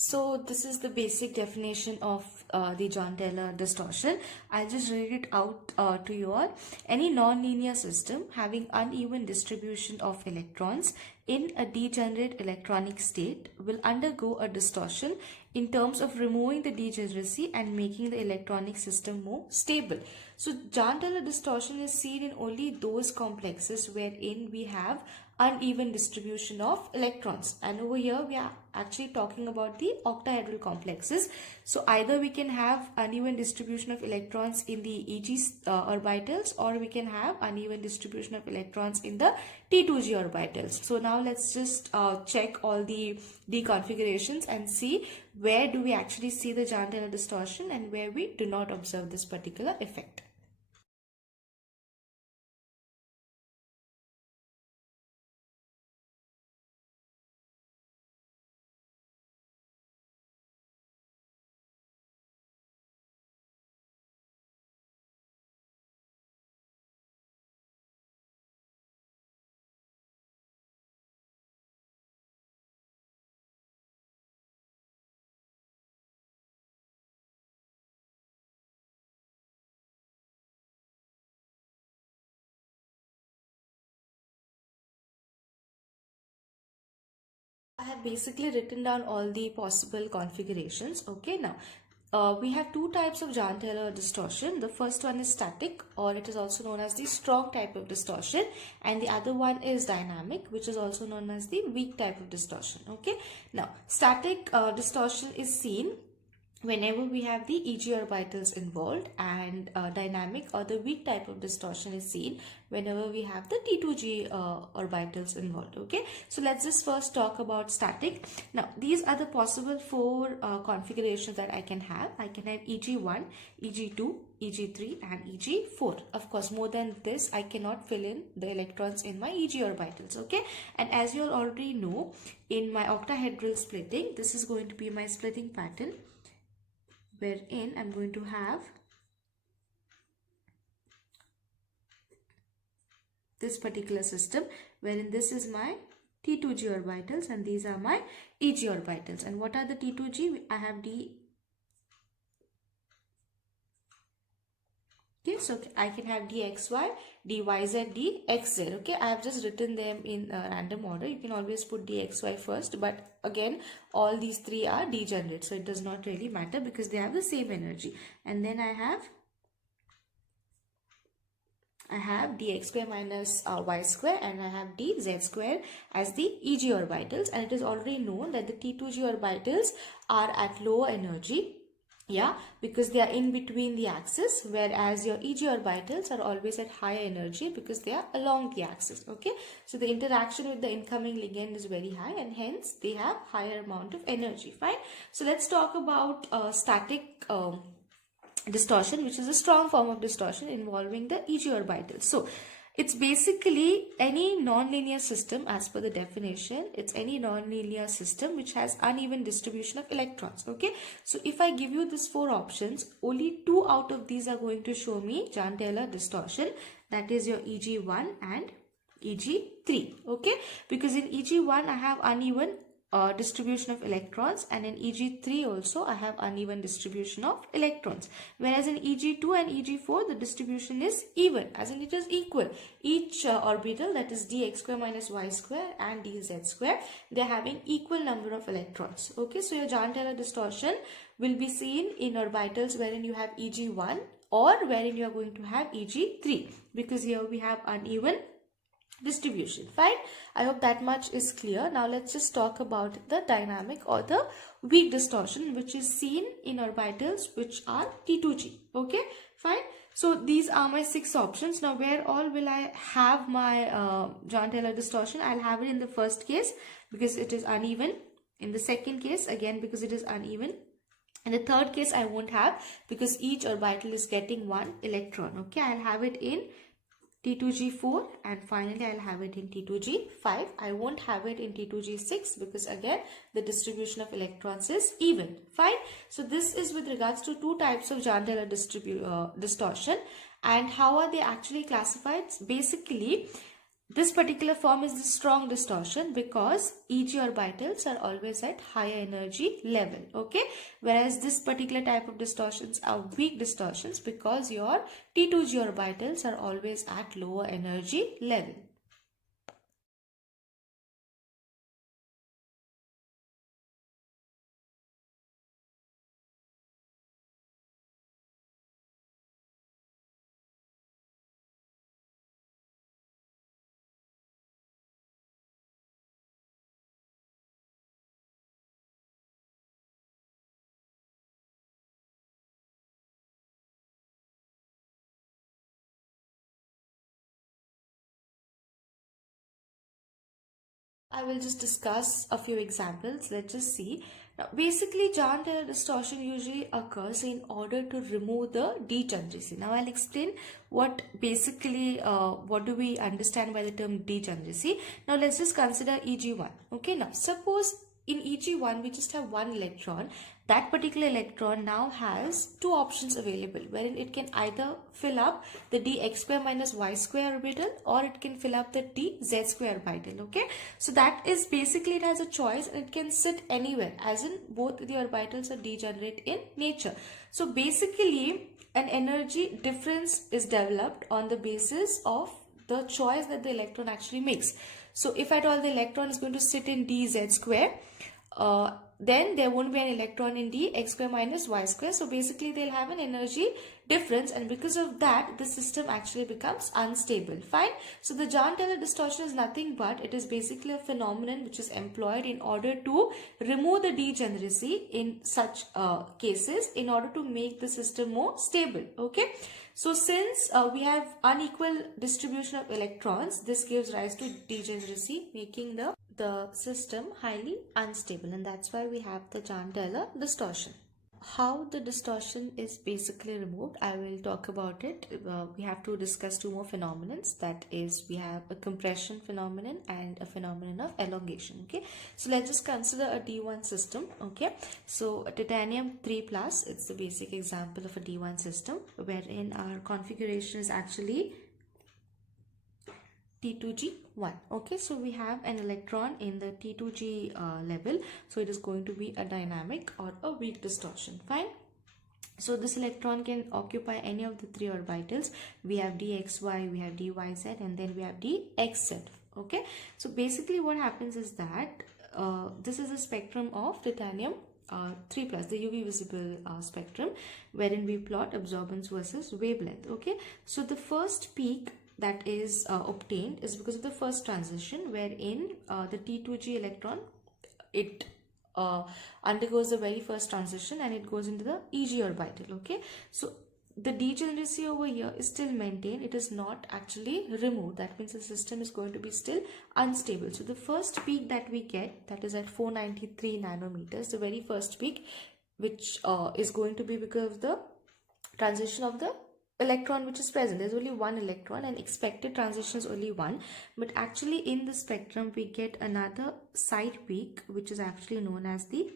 So this is the basic definition of the John-Taylor distortion. I'll just read it out to you all. Any nonlinear system having uneven distribution of electrons in a degenerate electronic state will undergo a distortion in terms of removing the degeneracy and making the electronic system more stable. So John-Taylor distortion is seen in only those complexes wherein we have uneven distribution of electrons, and over here we are actually talking about the octahedral complexes. So either we can have uneven distribution of electrons in the Eg orbitals, or we can have uneven distribution of electrons in the T2g orbitals. So now let's just check all the configurations and see where do we actually see the John-Taylor distortion and where we do not observe this particular effect. I have basically written down all the possible configurations. Okay, now we have two types of John-Taylor distortion. The first one is static, or it is also known as the strong type of distortion, and the other one is dynamic, which is also known as the weak type of distortion. Okay, now static distortion is seen whenever we have the Eg orbitals involved, and dynamic or the weak type of distortion is seen whenever we have the T2g orbitals involved. Okay, so let's just first talk about static. Now these are the possible four configurations that I can have. I can have Eg1, Eg2, Eg3 and Eg4. Of course, more than this I cannot fill in the electrons in my Eg orbitals. Okay, and as you already know, in my octahedral splitting, this is going to be my splitting pattern, wherein I'm going to have this particular system, wherein this is my T2g orbitals and these are my Eg orbitals. And what are the T2g? I have D. Okay, so I can have dxy, dyz, dxz. Okay, I have just written them in random order. You can always put dxy first, but again all these three are degenerate, so it does not really matter because they have the same energy. And then I have dx square minus y square, and I have dz square as the Eg orbitals. And it is already known that the T2g orbitals are at lower energy, yeah, because they are in between the axis, whereas your Eg orbitals are always at higher energy because they are along the axis. Okay, so the interaction with the incoming ligand is very high and hence they have higher amount of energy. Fine, so let's talk about static distortion, which is a strong form of distortion involving the Eg orbitals. So it's basically any nonlinear system. As per the definition, it's any nonlinear system which has uneven distribution of electrons. Okay, so if I give you these four options, only two out of these are going to show me John-Taylor distortion, that is your Eg1 and Eg3. Okay, because in Eg1 I have uneven distribution of electrons, and in Eg3 also I have uneven distribution of electrons, whereas in Eg2 and Eg4 the distribution is even, as in it is equal. Each orbital, that is dx square minus y square and dz square, they are having equal number of electrons. Okay, so your John-Taylor distortion will be seen in orbitals wherein you have Eg1 or wherein you are going to have Eg3, because here we have uneven distribution. Fine, I hope that much is clear. Now let's just talk about the dynamic or the weak distortion, which is seen in orbitals which are T2g. Okay, fine, so these are my 6 options. Now where all will I have my John-Taylor distortion? I'll have it in the first case because it is uneven, in the second case again because it is uneven, in the third case I won't have because each orbital is getting 1 electron. Okay, I'll have it in T2g4, and finally I'll have it in T2g5. I won't have it in T2g6 because again the distribution of electrons is even. Fine, so this is with regards to two types of John-Taylor distortion. And how are they actually classified? Basically, This particular form is the strong distortion because EG orbitals are always at higher energy level, okay? Whereas this particular type of distortions are weak distortions because your T2G orbitals are always at lower energy level. I will just discuss a few examples. Let's just see. Now, basically, Jahn-Taylor distortion usually occurs in order to remove the degeneracy. Now, I'll explain what do we understand by the term degeneracy. Now, let's just consider EG1. Okay, now suppose in EG1 we just have one electron. That particular electron now has two options available, wherein it can either fill up the dx square minus y square orbital, or it can fill up the dz square orbital. Okay, so that is basically, it has a choice and it can sit anywhere, as in both the orbitals are degenerate in nature. So basically an energy difference is developed on the basis of the choice that the electron actually makes. So if at all the electron is going to sit in dz square, then there won't be an electron in d x square minus y square. So basically they'll have an energy difference, and because of that the system actually becomes unstable. Fine. So the Jahn-Taylor distortion is nothing but it is basically a phenomenon which is employed in order to remove the degeneracy in such cases, in order to make the system more stable. Okay. So since we have unequal distribution of electrons, this gives rise to degeneracy, making the system highly unstable, and that's why we have the Jahn-Taylor distortion. How the distortion is basically removed, I will talk about it. We have to discuss two more phenomena. That is, we have a compression phenomenon and a phenomenon of elongation. Okay, so let's just consider a D1 system. Okay, so titanium 3 plus, it's the basic example of a D1 system, wherein our configuration is actually T2G1. Okay, so we have an electron in the T2G level, so it is going to be a dynamic or a weak distortion. Fine. So this electron can occupy any of the three orbitals. We have dxy, we have dyz, and then we have dxz. Okay, so basically what happens is that this is a spectrum of titanium 3 plus, the UV visible spectrum, wherein we plot absorbance versus wavelength. Okay, so the first peak that is obtained is because of the first transition, wherein the T2G electron, it undergoes the very first transition and it goes into the EG orbital. Okay, so the degeneracy over here is still maintained, it is not actually removed. That means the system is going to be still unstable. So the first peak that we get, that is at 493 nanometers, the very first peak, which is going to be because of the transition of the electron which is present. There's only one electron and expected transition is only one, but actually in the spectrum we get another side peak which is actually known as the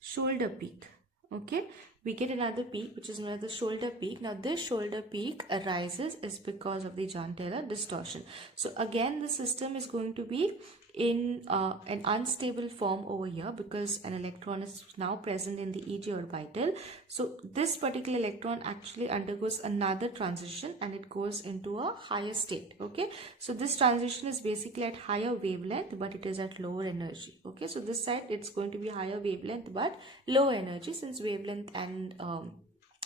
shoulder peak. Okay, we get another peak which is known as the shoulder peak. Now this shoulder peak arises is because of the Jahn-Taylor distortion. So again the system is going to be in an unstable form over here because an electron is now present in the EG orbital. So this particular electron actually undergoes another transition and it goes into a higher state. Okay, so this transition is basically at higher wavelength but it is at lower energy. Okay, so this side it's going to be higher wavelength but lower energy, since wavelength and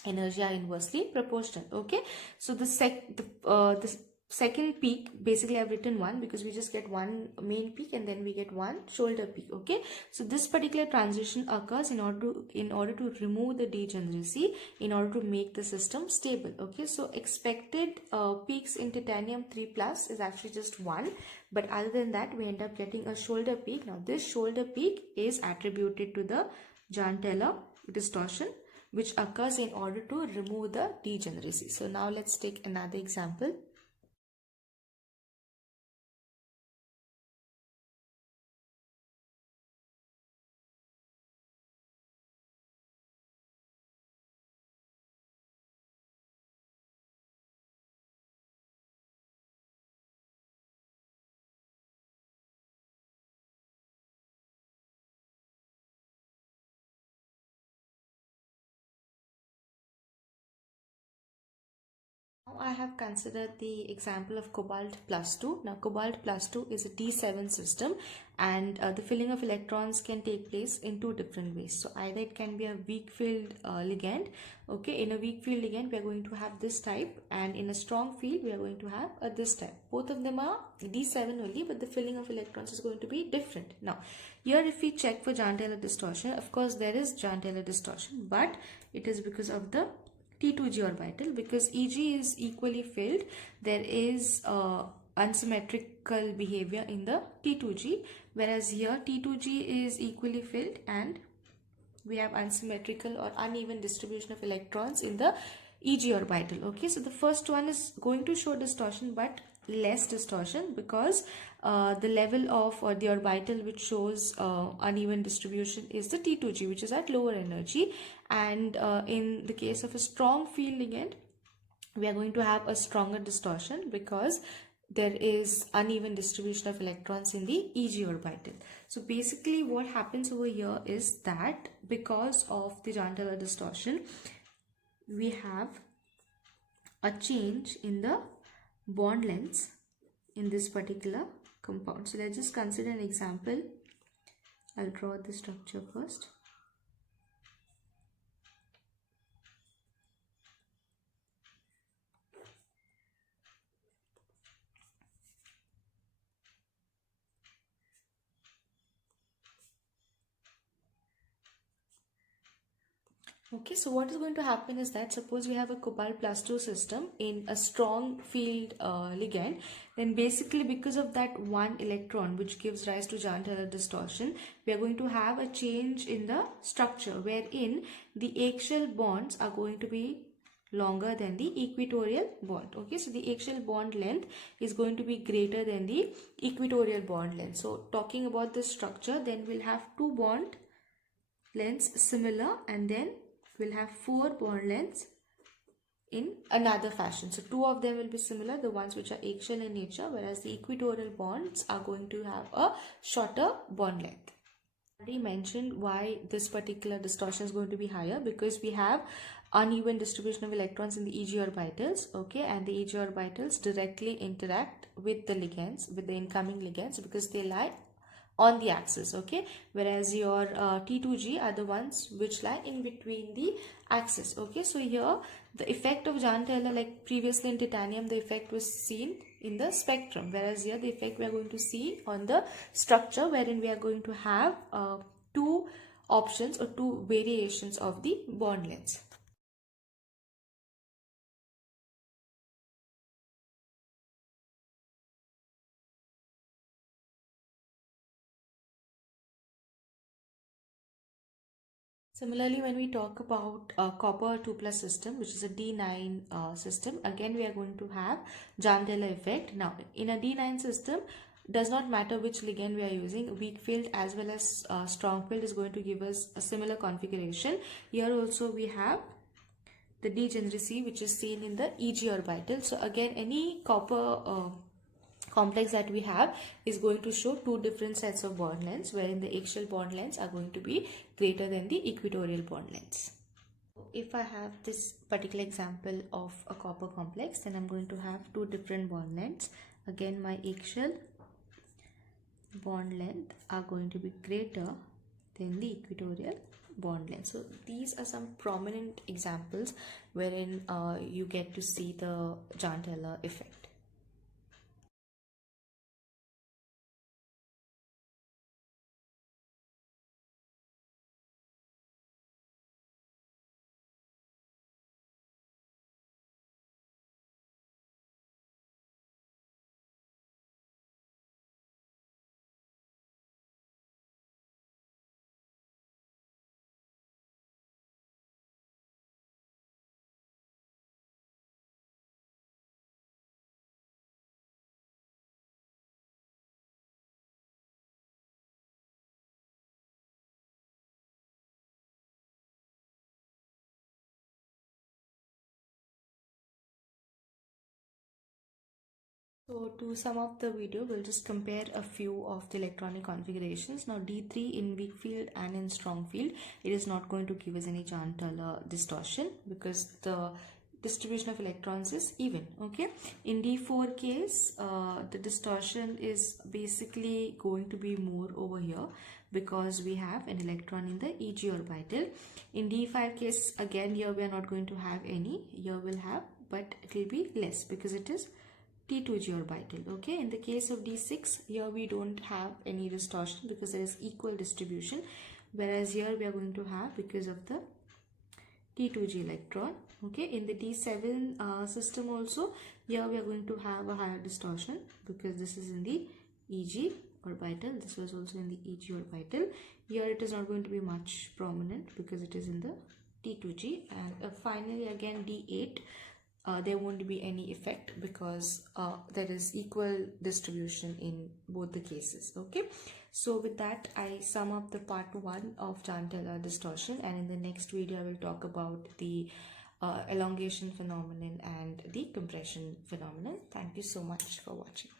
energy are inversely proportional. Okay, so the second peak, basically I've written one because we just get one main peak and then we get one shoulder peak. Okay, so this particular transition occurs in order to remove the degeneracy, in order to make the system stable. Okay, so expected peaks in titanium 3 plus is actually just one, but other than that we end up getting a shoulder peak. Now this shoulder peak is attributed to the Jahn-Taylor distortion, which occurs in order to remove the degeneracy. So now let's take another example. I have considered the example of cobalt plus 2. Now cobalt plus 2 is a D7 system, and the filling of electrons can take place in two different ways. So either it can be a weak field ligand. Okay, in a weak field ligand we are going to have this type, and in a strong field we are going to have this type. Both of them are D7 only, but the filling of electrons is going to be different. Now here if we check for Jahn-Taylor distortion, of course there is Jahn-Taylor distortion, but it is because of the T2G orbital. Because Eg is equally filled, there is unsymmetrical behavior in the T2G, whereas here T2G is equally filled and we have unsymmetrical or uneven distribution of electrons in the Eg orbital. Okay, so the first one is going to show distortion, but less distortion, because the level of or the orbital which shows uneven distribution is the T2G, which is at lower energy. And in the case of a strong field ligand, we are going to have a stronger distortion because there is uneven distribution of electrons in the Eg orbital. So basically what happens over here is that because of the Jahn-Taylor distortion, we have a change in the bond lengths in this particular compound. So let's just consider an example. I'll draw the structure first. Okay, so what is going to happen is that suppose we have a cobalt plus 2 system in a strong field ligand, then basically because of that one electron which gives rise to Jahn-Taylor distortion, we are going to have a change in the structure wherein the eggshell bonds are going to be longer than the equatorial bond. Okay, so the eggshell bond length is going to be greater than the equatorial bond length. So talking about this structure, then we'll have two bond lengths similar, and then we'll have four bond lengths in another fashion. So two of them will be similar, the ones which are eggshell in nature, whereas the equatorial bonds are going to have a shorter bond length. I already mentioned why this particular distortion is going to be higher, because we have uneven distribution of electrons in the Eg orbitals. Okay, and the Eg orbitals directly interact with the ligands, with the incoming ligands, because they lie on the axis. Okay, whereas your T2G are the ones which lie in between the axis. Okay, so here the effect of Jahn-Taylor, like previously in titanium, the effect was seen in the spectrum, whereas here the effect we are going to see on the structure, wherein we are going to have two options or two variations of the bond lengths. Similarly, when we talk about copper 2+ system, which is a D9 system, again we are going to have Jahn-Taylor effect. Now, in a D9 system, does not matter which ligand we are using, weak field as well as strong field is going to give us a similar configuration. Here also we have the degeneracy which is seen in the Eg orbital. So again, any copper complex that we have is going to show two different sets of bond lengths, wherein the eggshell bond lengths are going to be greater than the equatorial bond lengths. If I have this particular example of a copper complex, then I'm going to have two different bond lengths. Again, my eggshell bond length are going to be greater than the equatorial bond length. So these are some prominent examples wherein you get to see the Jahn-Taylor effect. So to sum up the video, we'll just compare a few of the electronic configurations. Now D3 in weak field and in strong field, it is not going to give us any Jahn-Taylor distortion, because the distribution of electrons is even. Okay, in D4 case, the distortion is basically going to be more over here because we have an electron in the EG orbital. In D5 case, again here we are not going to have any, here we'll have, but it will be less because it is T2G orbital. Okay, in the case of D6, here we don't have any distortion because there is equal distribution, whereas here we are going to have because of the T2G electron. Okay, in the D7 system also, here we are going to have a higher distortion because this is in the EG orbital. This was also in the EG orbital. Here it is not going to be much prominent because it is in the T2G. And finally again D8, there won't be any effect because there is equal distribution in both the cases. Okay, so with that I sum up the part 1 of Jahn-Teller distortion, and in the next video I will talk about the elongation phenomenon and the compression phenomenon. Thank you so much for watching.